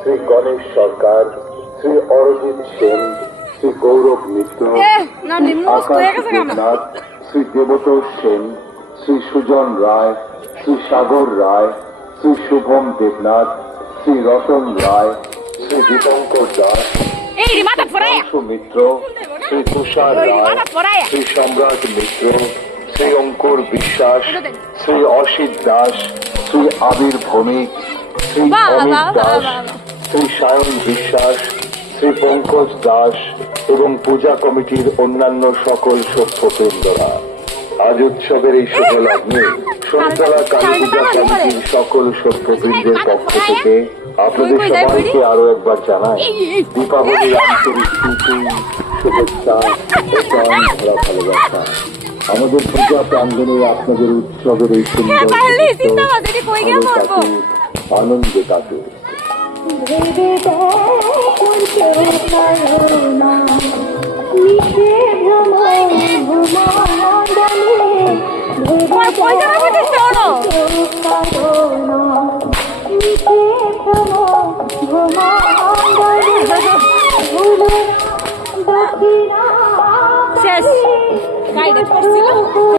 শ্রী গণেশ সরকার, শ্রী অরজিৎ সেন, শ্রী গৌরব মিত্র, আকাশ, শ্রী দেবতোষ সেন, শ্রী সুজন রায়, শ্রী সাগর রায়, শ্রী শুভম দেবনাথ, শ্রী রতন রায়, শ্রী দীপঙ্কর দাস, মিত্র, শ্রী তুষার রায়, শ্রী সম্রাট মিত্র, শ্রী অঙ্কুর বিশ্বাস, শ্রী অসিত দাস, শ্রী আবির ভৌমিক, শ্রী অমিত দাস, শ্রী সায়ন বিশ্বাস, শ্রী পঙ্কজ দাস এবং পূজা কমিটির অন্যান্য সকল সভ্যবৃন্দরা, আজ উৎসবের এই শুভ লগ্নে সোনতলা কালী পূজা কমিটির সকল সভ্যবৃন্দের পক্ষ থেকে আপনাদের সবাইকে আরো একবার জানাই দীপাবলির আন্তরিক প্রীতি, শুভেচ্ছা ও প্রাণ ভরা ভালোবাসা। আমাদের পূজা প্রাঙ্গণে আপনাদের উৎসবের এই সুন্দর আনন্দে কাটুক। শেষ